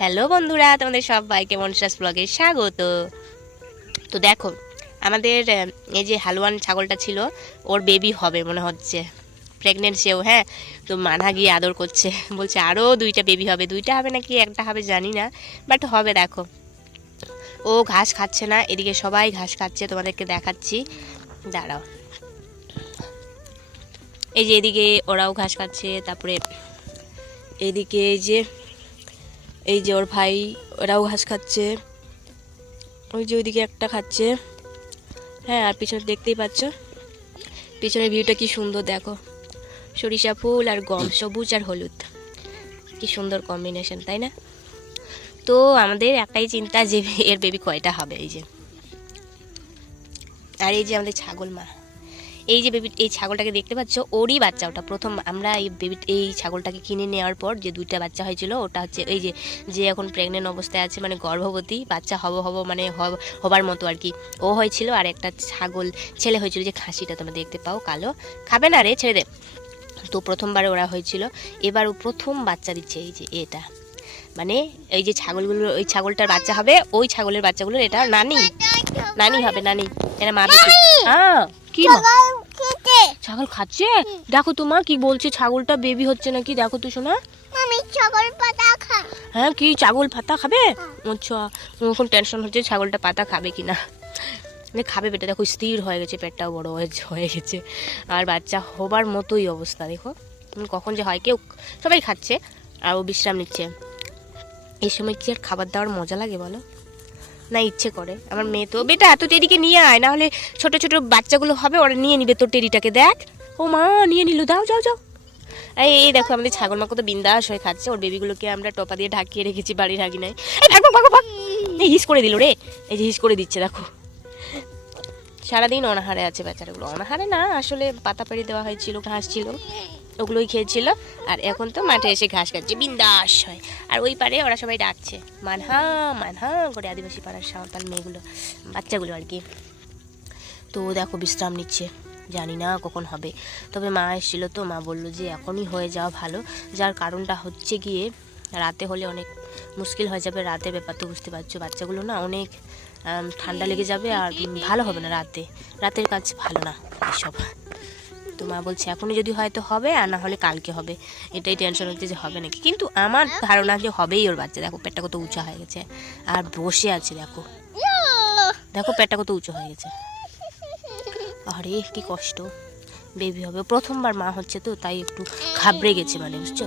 Hello বন্ধুরা, তোমাদের সবাইকে মনসাস ব্লগে স্বাগত। তো দেখো, আমাদের এই যে হালুয়ান ছাগলটা ছিল, ওর বেবি হবে মনে হচ্ছে, প্রেগনেন্ট সেও। হ্যাঁ, তো মানহা গিয়ে আদর করছে, বলছে আরও দুইটা বেবি হবে। দুইটা হবে নাকি একটা হবে জানি না, বাট হবে। দেখো, ও ঘাস খাচ্ছে না, এদিকে সবাই ঘাস খাচ্ছে, তোমাদেরকে দেখাচ্ছি, দাঁড়াও। এই যে এদিকে ওরাও ঘাস খাচ্ছে, তারপরে এইদিকে এই যে ওর ভাই, ওরাও ঘাস খাচ্ছে। ওই যে ওইদিকে একটা খাচ্ছে। হ্যাঁ, আর পিছনে দেখতেই পাচ্ছ, পিছনের ভিউটা কি সুন্দর। দেখো, সরিষা ফুল আর গম, সবুজ আর হলুদ, কি সুন্দর কম্বিনেশন, তাই না? তো আমাদের একটাই চিন্তা যে এর বেবি কয়টা হবে। এই যে, আর এই যে আমাদের ছাগল মা, এই যে বেবি, এই ছাগলটাকে দেখতে পাচ্ছ, ওরই বাচ্চা ওটা। প্রথম আমরা এই ছাগলটাকে কিনে নেওয়ার পর যে দুইটা বাচ্চা হয়েছিল, ওটা হচ্ছে এই যে যে এখন প্রেগনেন্ট অবস্থায় আছে, মানে গর্ভবতী, বাচ্চা হব মানে হবার মতো আর কি, ও হয়েছিল। আর একটা ছাগল ছেলে হয়েছিল, যে খাসিটা তোমরা দেখতে পাও, কালো। খাবে না রে, ছেড়ে দে। তো প্রথমবারে ওরা হয়েছিল, এবার ও প্রথম বাচ্চা দিচ্ছে। এই যে এটা, মানে এই যে ছাগলগুলো, ওই ছাগলটার বাচ্চা হবে, ওই ছাগলের বাচ্চাগুলোর এটা নানি নানি হবে, নানি। এরা মা বেশি। হ্যাঁ, কি মা? ছাগল খাচ্ছে? দেখো তো মা কি বলছে, ছাগলটা বেবি হচ্ছে নাকি, দেখো তো শোনা। আমি ছাগল পাতা খাই। হ্যাঁ, কি ছাগল পাতা খাবে? আচ্ছা, এখন টেনশন হচ্ছে ছাগলটা পাতা খাবে কিনা। মানে খাবে বেটা, দেখো স্থির হয়ে গেছে, পেটটাও বড় হয়ে গেছে, আর বাচ্চা হবার মতোই অবস্থা। দেখো কখন যে হয়, কেউ সবাই খাচ্ছে আর ও বিশ্রাম নিচ্ছে। এই সময় কি আর খাবার দাবার মজা লাগে বলো? না, ইচ্ছে করে আমার মেয়ে। তো বেটা, তো টেডিকে নিয়ে আয়, না হলে ছোট ছোট বাচ্চাগুলো হবে, ওরা নিয়ে নিবে তোর টেডিটাকে। দেখ, ও মা নিয়ে নিল, দাও যাও যাও। এই দেখো, আমাদের ছাগল মা কত বিন্দাস হয়ে খাচ্ছে। ওর বেবিগুলোকে আমরা টপা দিয়ে ঢাকিয়ে রেখেছি, বাড়ি ঢাকি নাই। এই হিস করে দিল রে, এই যে হিস করে দিচ্ছে, দেখো। সারাদিন অনাহারে আছে বেচারাগুলো। অনাহারে না, আসলে পাতা পেড়ে দেওয়া হয়েছিল, ঘাস ছিল, ওগুলোই খেয়েছিল। আর এখন তো মাঠে এসে ঘাস খাচ্ছে বিন্দাস হয়। আর ওই পারে ওরা সবাই ডাকছে মানহা মানহা করে, আদিবাসী পাড়ার সাঁওতাল মেয়েগুলো, বাচ্চাগুলো আর কি। তো দেখো বিশ্রাম নিচ্ছে, জানি না কখন হবে। তবে মা এসেছিলো, তো মা বললো যে এখনই হয়ে যাওয়া ভালো। যার কারণটা হচ্ছে গিয়ে, রাতে হলে অনেক মুশকিল হয়ে যাবে। রাতের ব্যাপার তো বুঝতে পারছো, বাচ্চাগুলো না অনেক ঠান্ডা লেগে যাবে, আর ভালো হবে না রাতের কাজ ভালো না এসব। তো মা বলছে এখনই যদি হয়তো হবে, আর না হলে কালকে হবে। এটাই টেনশন হচ্ছে যে হবে নাকি, কিন্তু আমার ধারণা যে হবেই ওর বাচ্চা। দেখো পেটটা কত উঁচা হয়ে গেছে, আর বসে আছে। দেখো দেখো পেটটা কত উঁচু হয়ে গেছে। আরে কি কষ্ট, বেবি হবে, প্রথমবার মা হচ্ছে, তো তাই একটু ঘাবড়ে গেছে, মানে বুঝছো।